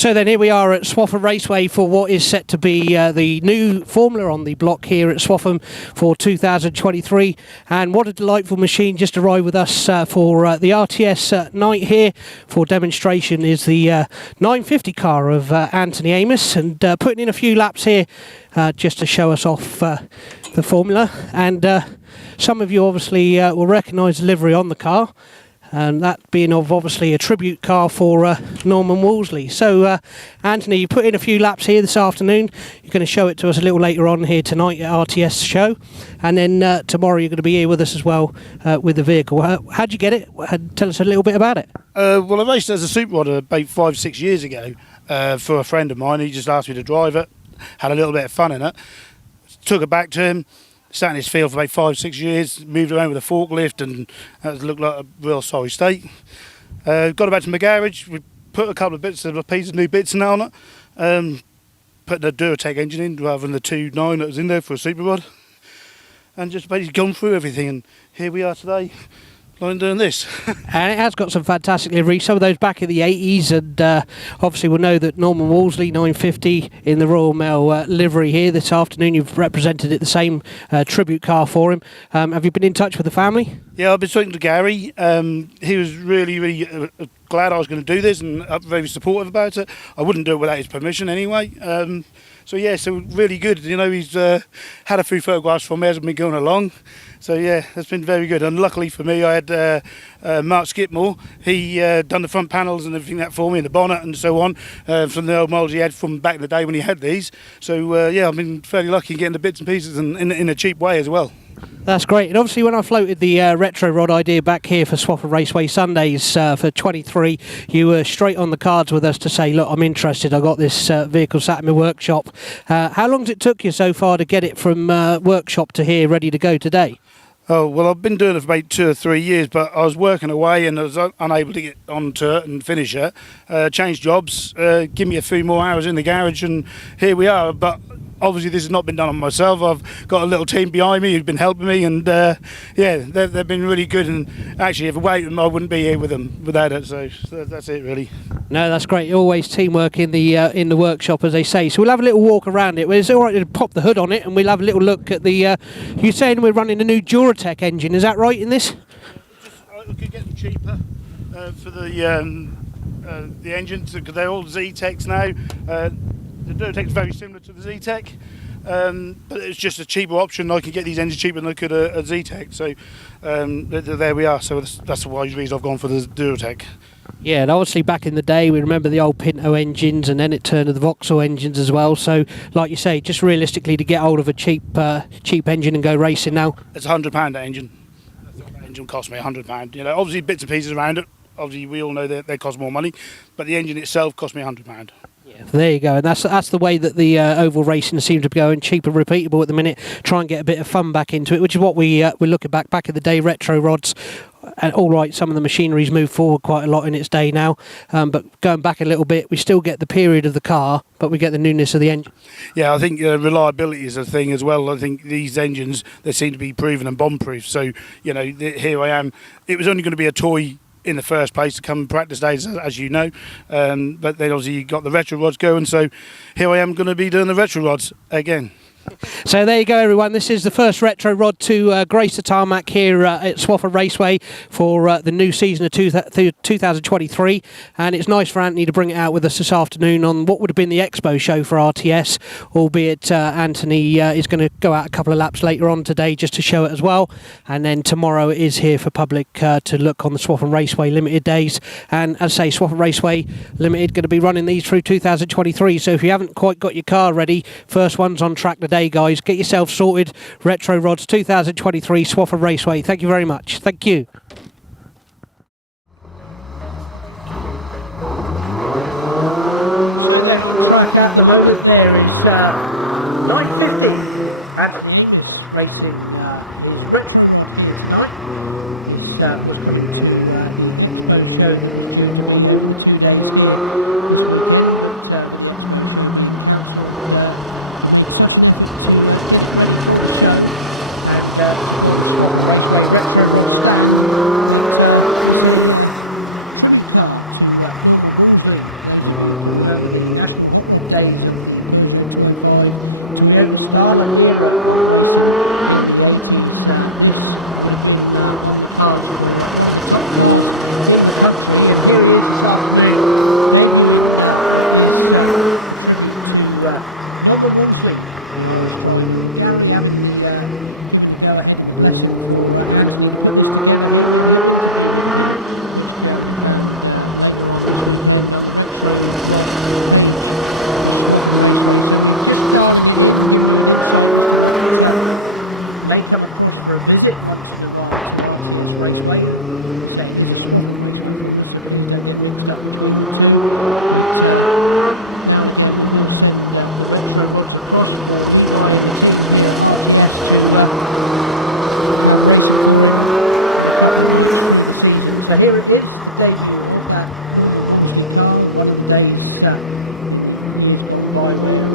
So then here we are at Swaffham Raceway for what is set to be the new formula on the block here at Swaffham for 2023, and what a delightful machine just arrived with us for the RTS night here for demonstration is the 950 car of Anthony Amos, and putting in a few laps here just to show us off the formula. And some of you obviously will recognise the livery on the car, and that being of obviously a tribute car for Norman Wolseley. So Anthony, you put in a few laps here this afternoon. You're going to show it to us a little later on here tonight at RTS show, and then tomorrow you're going to be here with us as well with the vehicle. How'd you get it? Tell us a little bit about it. Well, I raced as a super rod about 5-6 years ago for a friend of mine. He just asked me to drive it, had a little bit of fun in it, took it back to him. Sat in his field for about 5-6 years, moved around with a forklift, and that looked like a real sorry state. Got it back to my garage. We put a couple of bits of new bits in on it. Put the Duratec engine in rather than the 2.9 that was in there for a super rod, and just basically gone through everything. And here we are today, doing this. And it has got some fantastic livery, some of those back in the 80s, and obviously we'll know that Norman Wolseley 950 in the Royal Mail livery here this afternoon. You've represented it, the same tribute car for him. Have you been in touch with the family? Yeah, I've been talking to Gary. He was really glad I was going to do this, and very supportive about it. I wouldn't do it without his permission anyway. So really good. You know, he's had a few photographs from me as I've been going along. So yeah, it's been very good. And luckily for me, I had Mark Skipmore. He done the front panels and everything that for me, and the bonnet and so on, from the old moulds he had from back in the day when he had these. So yeah, I've been fairly lucky getting the bits and pieces and in a cheap way as well. That's great. And obviously when I floated the retro rod idea back here for Swaffham Raceway Sundays for 23, you were straight on the cards with us to say, look, I'm interested, I've got this vehicle sat in my workshop. How long did it took you so far to get it from workshop to here ready to go today? Oh, well, I've been doing it for about 2 or 3 years, but I was working away and I was unable to get onto it and finish it. Changed jobs, give me a few more hours in the garage, and here we are. But obviously this has not been done on myself. I've got a little team behind me who've been helping me, and yeah, they've been really good. And actually, if I waited them, I wouldn't be here with them without it. So that's it, really. No, that's great. Always teamwork in the workshop, as they say. So we'll have a little walk around it. It's all right to pop the hood on it, and we'll have a little look at the. You're saying we're running a new Duratec engine, is that right in this? I could get them cheaper for the engines, because they're all Z-Techs now. The Duratec is very similar to the Z-Tech, but it's just a cheaper option. I can get these engines cheaper than I could a Z-Tech. So there we are. So that's the wise reason I've gone for the Duratec. Yeah, and obviously back in the day we remember the old Pinto engines, and then it turned to the Vauxhall engines as well. So like you say, just realistically to get hold of a cheap engine and go racing now. It's £100 that engine. That engine cost me £100. You know, obviously bits and pieces around it. Obviously we all know that they cost more money, but the engine itself cost me £100. Yeah, there you go, and that's the way that the oval racing seems to be going, cheap and repeatable at the minute. Try and get a bit of fun back into it, which is what we're looking back in the day. Retro rods, and all right, some of the machinery's moved forward quite a lot in its day now, but going back a little bit, we still get the period of the car, but we get the newness of the engine. Yeah, I think reliability is a thing as well. I think these engines, they seem to be proven and bomb-proof. So, you know, here I am. It was only going to be a toy in the first place to come practice days, as you know, but then obviously you got the retro rods going, so here I am going to be doing the retro rods again. So there you go, everyone. This is the first retro rod to grace the tarmac here at Swaffham Raceway for the new season of 2023, and it's nice for Anthony to bring it out with us this afternoon on what would have been the expo show for RTS, albeit Anthony is going to go out a couple of laps later on today just to show it as well, and then tomorrow it is here for public to look on the Swaffham Raceway Limited days. And as I say, Swaffham Raceway Limited going to be running these through 2023, so if you haven't quite got your car ready, first one's on track today, guys. Get yourself sorted. Retro Rods 2023 Swaffham Raceway. Thank you very much. Thank you. At the moment there is 950 Anthony Amos racing his retro here tonight. He's was coming to the show in 2 days. Raceway retro roll back. go ahead and let it may come across for a visit once the raceway so here it is, station one of the days that by where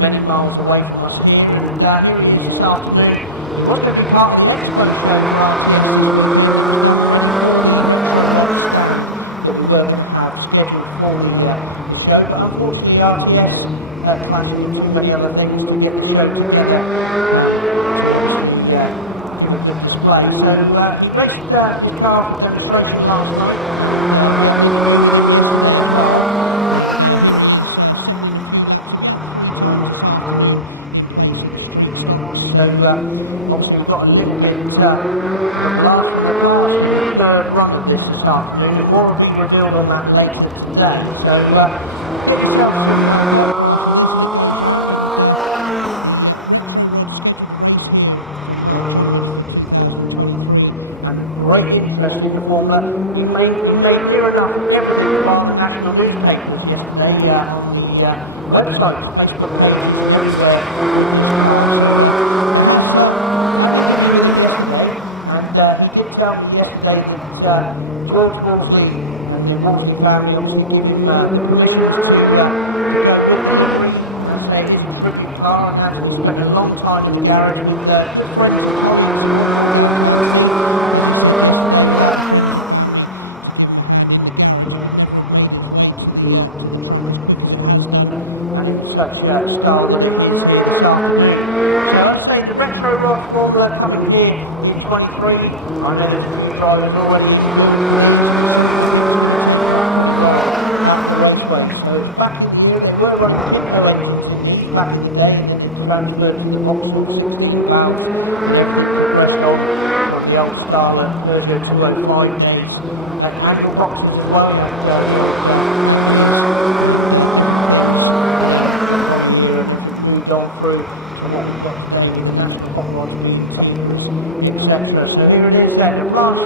many miles away from us here, and here this afternoon, what's the department next one is going that we were going to have scheduled for the show, but unfortunately RTS planned too many other things to get the show together and give us this display. So register your car and the program car. So obviously we've got a limited the last third run of this afternoon. More will be revealed on that later today. So get yourself and racing, especially the Formula. He made near enough everything by the national newspapers yesterday on the website, Facebook page, everywhere. Yesterday, and he did tell me yesterday that World War III and the Walton family obviously give him permission to go to Walton and say it's a British car and he spent a long time in the garage and just ready to and it's such a style that it is here this afternoon. So I'd say the Retro Rod Formula coming here in 23. I know there's a few drivers already at the raceway. So back in the year, they were running 608 back in the day, and then it's transferred to the optical 16 about every threshold of the old style of Sergio 205 days, and angle boxes as well, and gone through and what we've got today is national popularity, etc. So here it is then, the plant